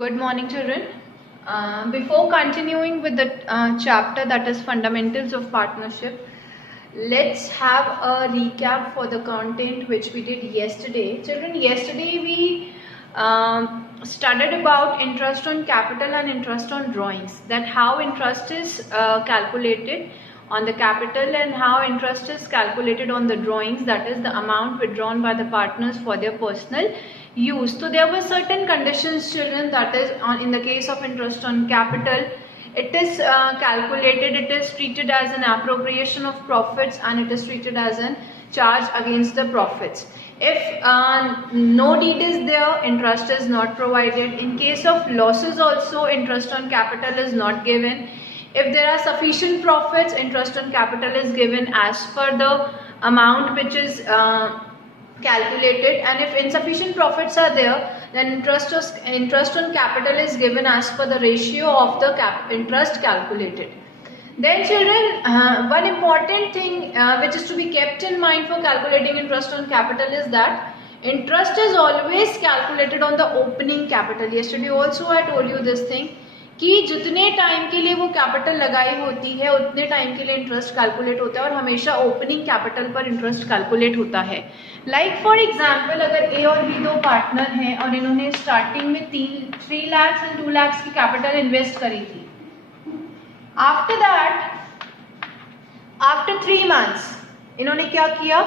Good morning, children. Before continuing with the chapter that is Fundamentals of Partnership, let's have a recap for the content which we did yesterday. Children, yesterday we studied about interest on capital and interest on drawings, that how interest is calculated on the capital and how interest is calculated on the drawings, that is the amount withdrawn by the partners for their personal use. So there were certain conditions, children, that is in the case of interest on capital, it is calculated, it is treated as an appropriation of profits and it is treated as a charge against the profits. If no deed is there, interest is not provided. In case of losses also, interest on capital is not given. If there are sufficient profits, interest on capital is given as per the amount which is calculated, and if insufficient profits are there, then interest on capital is given as per the ratio of the interest calculated. Then children, one important thing which is to be kept in mind for calculating interest on capital is that interest is always calculated on the opening capital. Yesterday also I told you this thing कि जितने time के लिए वो capital लगाई होती है उतने time के लिए इंटरेस्ट कैलकुलेट होता है और हमेशा ओपनिंग कैपिटल पर इंटरेस्ट कैलकुलेट होता है. लाइक फॉर एग्जांपल, अगर ए और बी दो पार्टनर हैं और इन्होंने स्टार्टिंग में 3 लाख एंड 2 लाख की कैपिटल इन्वेस्ट करी थी. आफ्टर दैट, आफ्टर 3 मंथ्स इन्होंने क्या किया,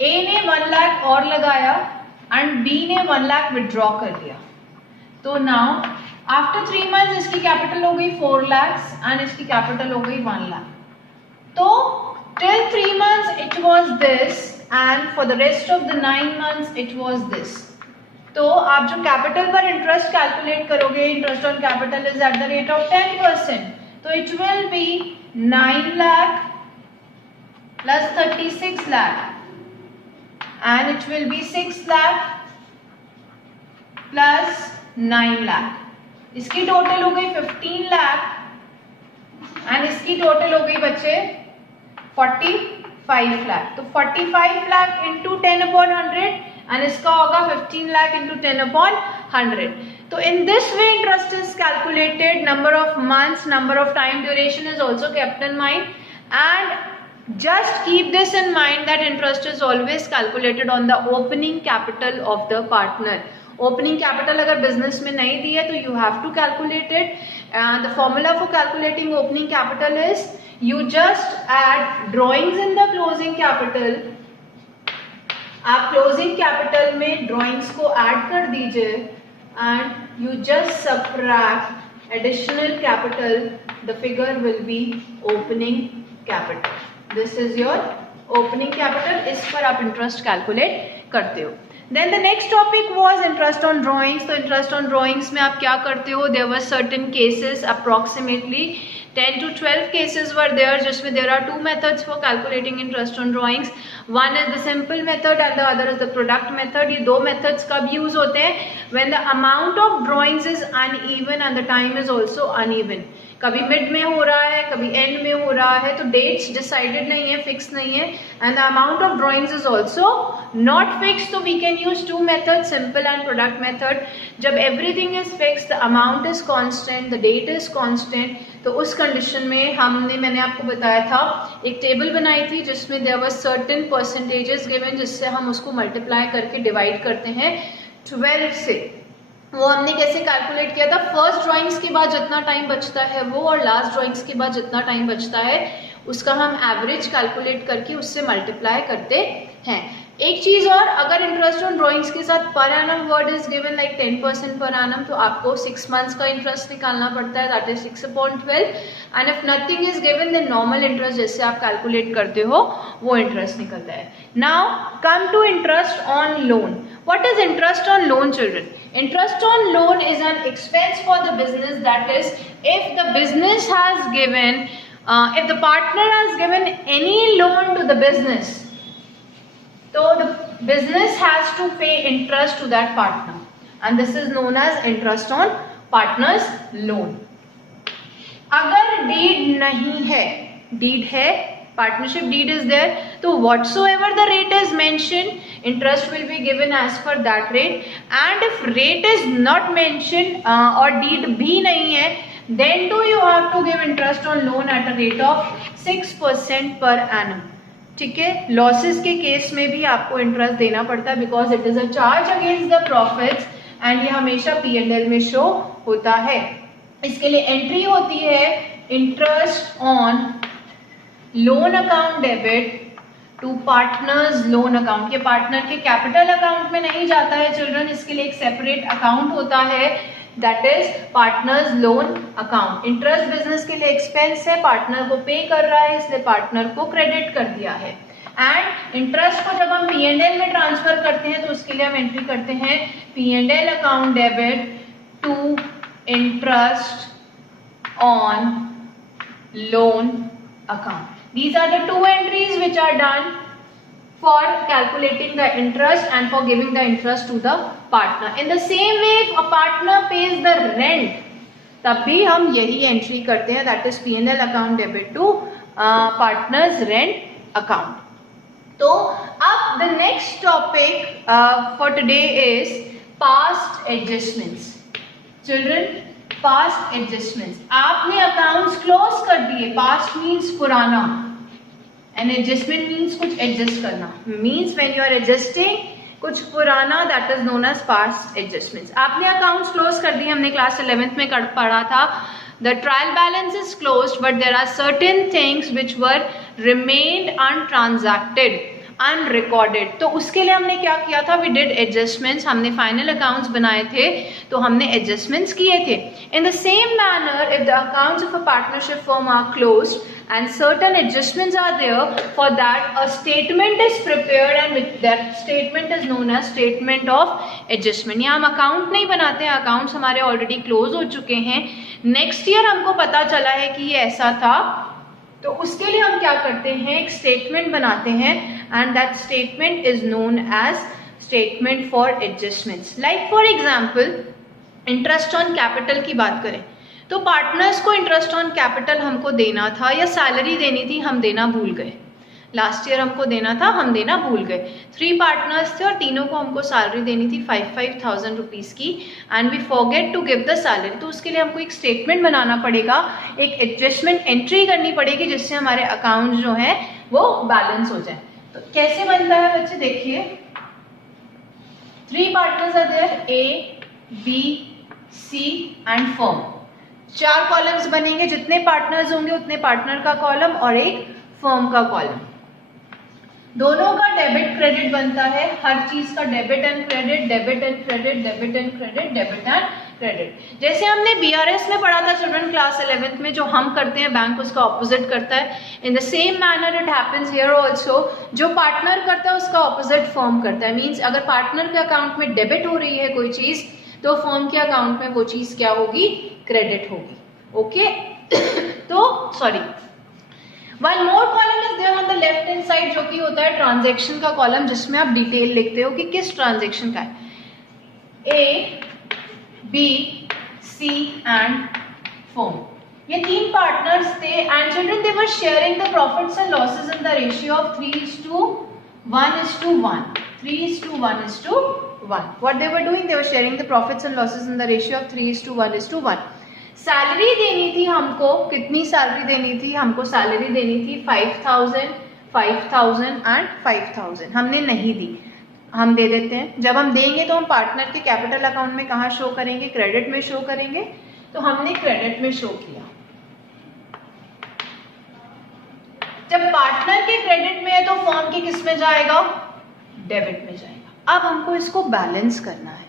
ए ने 1 लाख और लगाया एंड बी ने 1 लाख विड्रॉ कर दिया. तो नाउ आफ्टर 3 मंथ्स इसकी कैपिटल हो गई 4 lakhs एंड इसकी कैपिटल हो गई 1 lakh. तो till 3 months it was this and for the rest of the 9 months it was this. तो आप जो कैपिटल पर इंटरेस्ट कैलकुलेट करोगे, interest on capital is at the rate of 10%, तो it will be 9 lakh plus 36 lakh and it will be 6 lakh plus 9 lakh. इसकी total हो गई 15 lakh and इसकी टोटल हो गई बच्चे 45 लाख. तो 45 लाख इंटू 10/100 एंड इसका होगा 15 लाख इंटू 10/100. तो in this way interest is calculated. Number of months, number of time duration is also kept in mind and just keep this in mind that interest is always calculated on the opening capital of the partner. Opening capital अगर business में नहीं दी है तो you have to calculate it. The formula for calculating opening capital is you just add drawings in the closing capital. आप closing capital में drawings को add कर दीजिए and you just subtract additional capital. The figure will be opening capital. This is your opening capital. इस पर आप interest calculate करते हो. Then the next topic was interest on drawings. तो interest on drawings में आप क्या करते हो? There were certain cases, approximately 10 to 12 cases were there, जिसमें there are 2 methods for calculating interest on drawings. One is the simple method and the other is the product method. ये दो methods कब use होते हैं? When the amount of drawings is uneven and the time is also uneven. कभी mid में हो रहा है, कभी एंड में हो रहा है, तो डेट्स डिसाइडेड नहीं है, फिक्स नहीं है, and the amount of drawings is also not fix. तो we can use 2 method, simple and product method. जब everything is fix, the amount is constant, the date is constant, तो उस condition में मैंने आपको बताया था, एक टेबल बनाई थी जिसमें there were certain percentages given, जिससे हम उसको मल्टीप्लाई करके डिवाइड करते हैं 12 से. वो हमने कैसे कैलकुलेट किया था? फर्स्ट ड्राइंग्स के बाद जितना टाइम बचता है वो और लास्ट ड्राइंग्स के बाद जितना टाइम बचता है उसका हम एवरेज कैलकुलेट करके उससे मल्टीप्लाई करते हैं. एक चीज और, अगर इंटरेस्ट ऑन ड्राइंग्स के साथ per annum word is given like 10% per annum, तो आपको 6 मंथ्स का इंटरेस्ट निकालना पड़ता है, that is 6/12. And if nothing is given then normal interest जैसे आप कैलकुलेट करते हो वो इंटरेस्ट निकलता है. Now come to interest on loan. What is interest on loan, children? Interest on loan is an expense for the business. That is, if the business has given, if the partner has given any loan to the business, so the business has to pay interest to that partner, and this is known as interest on partner's loan. अगर deed नहीं है, deed है, partnership deed is there, so whatsoever the rate is mentioned, interest will be given as per that rate, and if rate is not mentioned और deed भी नहीं है, then too you have to give interest on loan at a rate of 6% per annum. ठीक है, losses के case में भी आपको इंटरेस्ट देना पड़ता है because it is a charge against the profits and ये हमेशा P&L में शो होता है. इसके लिए एंट्री होती है interest on loan account debit to partners loan account. ये पार्टनर के कैपिटल अकाउंट में नहीं जाता है चिल्ड्रन, इसके लिए एक सेपरेट अकाउंट होता है that is partners loan account. Interest business के लिए एक्सपेंस है, पार्टनर को पे कर रहा है इसलिए पार्टनर को क्रेडिट कर दिया है. एंड इंटरेस्ट को जब हम P&L में ट्रांसफर करते हैं तो उसके लिए हम एंट्री करते हैं P&L account debit to interest on loan account. These are the two entries which are done for calculating the interest and for giving the interest to the partner. In the same way, if a partner pays the rent, तब भी हम यही entry करते हैं, that is P&L account debit to partners rent account. तो अब the next topic for today is past adjustments. Children, past adjustments. आपने accounts close कर दिए, past means पुराना and adjustment means कुछ एडजस्ट करना, means when you are adjusting कुछ पुराना, that is known as past adjustments. आपने अकाउंट्स क्लोज कर दिए, हमने क्लास 11th में पढ़ा था the trial balance is closed but there are certain things which were remained untransacted unrecorded. तो उसके लिए हमने क्या किया था, वी डिड एडजस्टमेंट्स. हमने फाइनल अकाउंट्स बनाए थे तो हमने एडजस्टमेंट्स किए थे. In the same manner if the accounts of a partnership firm are closed and certain adjustments are there, for that a statement is prepared and that statement is known as statement of adjustment. यहाँ हम account नहीं बनाते हैं, accounts हमारे already close हो चुके हैं, next year हमको पता चला है कि ये ऐसा था, तो उसके लिए हम क्या करते हैं, एक स्टेटमेंट बनाते हैं and that statement is known as statement for adjustments. Like for example interest on capital की बात करें तो पार्टनर्स को इंटरेस्ट ऑन कैपिटल हमको देना था या सैलरी देनी थी, हम देना भूल गए. लास्ट ईयर हमको देना था, हम देना भूल गए. 3 पार्टनर्स थे और तीनों को हमको सैलरी देनी थी 5,000 रुपीज़ की and we forget to give the salary. तो उसके लिए हमको एक स्टेटमेंट बनाना पड़ेगा, एक एडजस्टमेंट एंट्री करनी पड़ेगी जिससे हमारे अकाउंट जो है वो बैलेंस हो जाए. तो कैसे बनता है बच्चे, देखिए 3 partners are there, A, B, C and firm. 4 columns बनेंगे, जितने पार्टनर्स होंगे उतने पार्टनर का कॉलम और एक फर्म का कॉलम. दोनों का डेबिट क्रेडिट बनता है, हर चीज का debit and credit, debit and credit, debit and credit, debit and credit. जैसे हमने BRS में पढ़ा था चिल्ड्रन क्लास 11th में, जो हम करते हैं बैंक उसका ऑपोजिट करता है. इन the same manner it happens here also. जो पार्टनर करता है उसका ऑपोजिट फर्म करता है. मीन्स अगर पार्टनर के अकाउंट में डेबिट हो रही है कोई चीज तो फर्म के अकाउंट में वो चीज क्या होगी, क्रेडिट होगी. ओके तो sorry, one more column is there on the left hand side जो कि होता है ट्रांजैक्शन का कॉलम, जिसमें आप डिटेल लिखते हो कि किस ट्रांजैक्शन का है. A, B, C and firm. ये 3 पार्टनर्स थे and children they were sharing the profits and losses in the ratio of 3:1:1. 3:1:1. What they were doing, they were sharing the profits and losses in the ratio of 3:1:1. Salary देनी थी हमको, कितनी salary देनी थी हमको, salary देनी थी 5,000, 5,000 and 5,000. हमने नहीं दी, हम दे देते हैं. जब हम देंगे तो हम पार्टनर के कैपिटल अकाउंट में कहाँ शो करेंगे, क्रेडिट में शो करेंगे. तो हमने क्रेडिट में शो किया. जब पार्टनर के क्रेडिट में है तो फर्म के किस में जाएगा, डेबिट में जाएगा. अब हमको इसको बैलेंस करना है,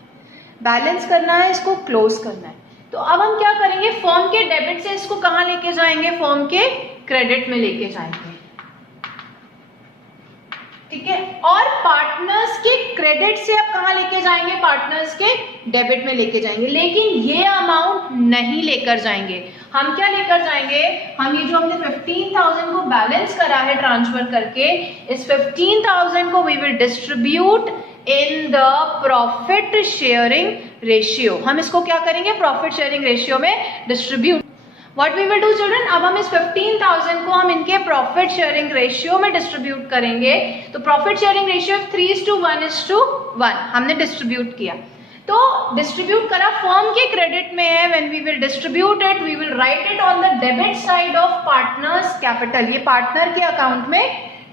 बैलेंस करना है, इसको क्लोज करना है. तो अब हम क्या करेंगे, फर्म के डेबिट से इसको कहां लेके जाएंगे, फर्म के क्रेडिट में लेके जाएंगे. ठीक है, और पार्टनर्स के क्रेडिट से अब कहां लेके जाएंगे, पार्टनर्स के डेबिट में लेके जाएंगे. लेकिन ये अमाउंट नहीं लेकर जाएंगे. हम क्या लेकर जाएंगे, हम ये जो हमने 15,000 को बैलेंस करा है ट्रांसफर करके, इस 15,000 को we will distribute in the profit sharing ratio. हम इसको क्या करेंगे, प्रॉफिट शेयरिंग रेशियो में distribute. What we will do children, अब हम इस 15,000 को हम इनके प्रॉफिट शेयरिंग रेशियो में डिस्ट्रीब्यूट करेंगे. तो प्रॉफिट शेयरिंग रेशियो 3:1 हमने डिस्ट्रीब्यूट किया. तो डिस्ट्रीब्यूट करा फर्म के क्रेडिट में है. When we will distribute it we will write it on the debit side of partners capital. ये पार्टनर के अकाउंट में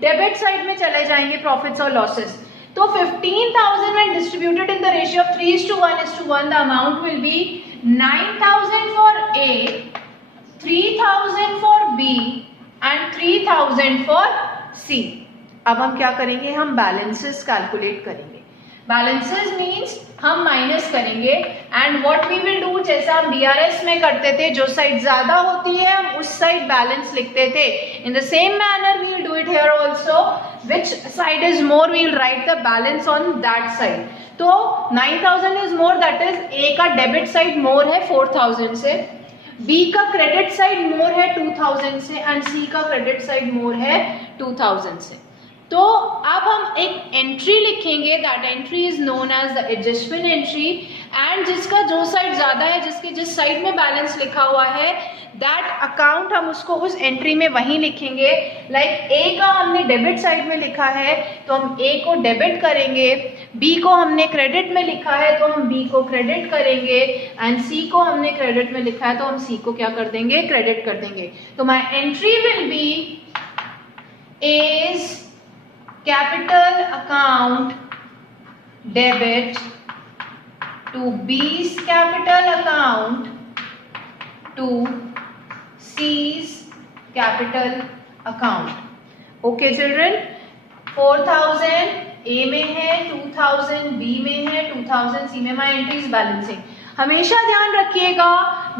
डेबिट साइड में चले जाएंगे प्रॉफिट्स और लॉसेस. तो 15,000 when distributed in the ratio of 3:1 the amount will be 9,000 for A, 3,000 for B and 3,000 for C. अब हम क्या करेंगे, हम बैलेंसेस कैलकुलेट करेंगे. बैलेंसेस मीन्स हम माइनस करेंगे and what we will do, जैसा हम डीआरएस में करते थे, जो साइड ज्यादा होती है हम उस साइड बैलेंस लिखते थे. In the same manner we will do it here also. Which side is more, we will write the balance on that side. तो 9,000 is more, that is A का डेबिट साइड मोर है 4,000 से, B का credit side more है 2,000 से and C का credit side more है 2,000 से. तो अब हम एक एंट्री लिखेंगे, that entry is known as the adjustment entry. And जिसका जो साइड ज्यादा है, जिसके जिस साइड में बैलेंस लिखा हुआ है, दैट अकाउंट हम उसको उस एंट्री में वहीं लिखेंगे. लाइक ए का हमने डेबिट साइड में लिखा है तो हम ए को डेबिट करेंगे, बी को हमने क्रेडिट में लिखा है तो हम बी को क्रेडिट करेंगे एंड सी को हमने क्रेडिट में लिखा है तो हम सी को क्या कर देंगे, क्रेडिट कर देंगे. तो my entry will be as capital account debit to B's capital account to C's capital account. Okay children, 4,000 A में है, 2,000 B में है, 2,000 C में. My entry is balancing. हमेशा ध्यान रखिएगा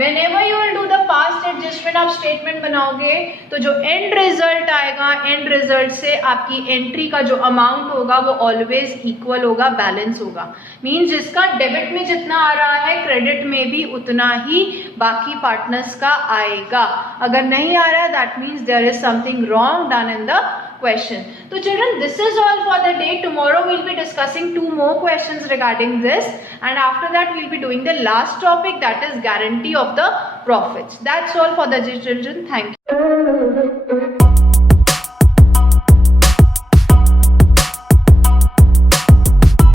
whenever you will do the past adjustment, आप statement बनाओगे तो जो एंड रिजल्ट आएगा, एंड रिजल्ट से आपकी एंट्री का जो अमाउंट होगा वो ऑलवेज इक्वल होगा, बैलेंस होगा. मीन्स जिसका डेबिट में जितना आ रहा है क्रेडिट में भी उतना ही बाकी पार्टनर्स का आएगा. अगर नहीं आ रहा है that means there is something wrong done in the question. So children, this is all for the day. Tomorrow we'll be discussing 2 more questions regarding this, and after that we'll be doing the last topic, that is guarantee of the profits. That's all for the day children. Thank you.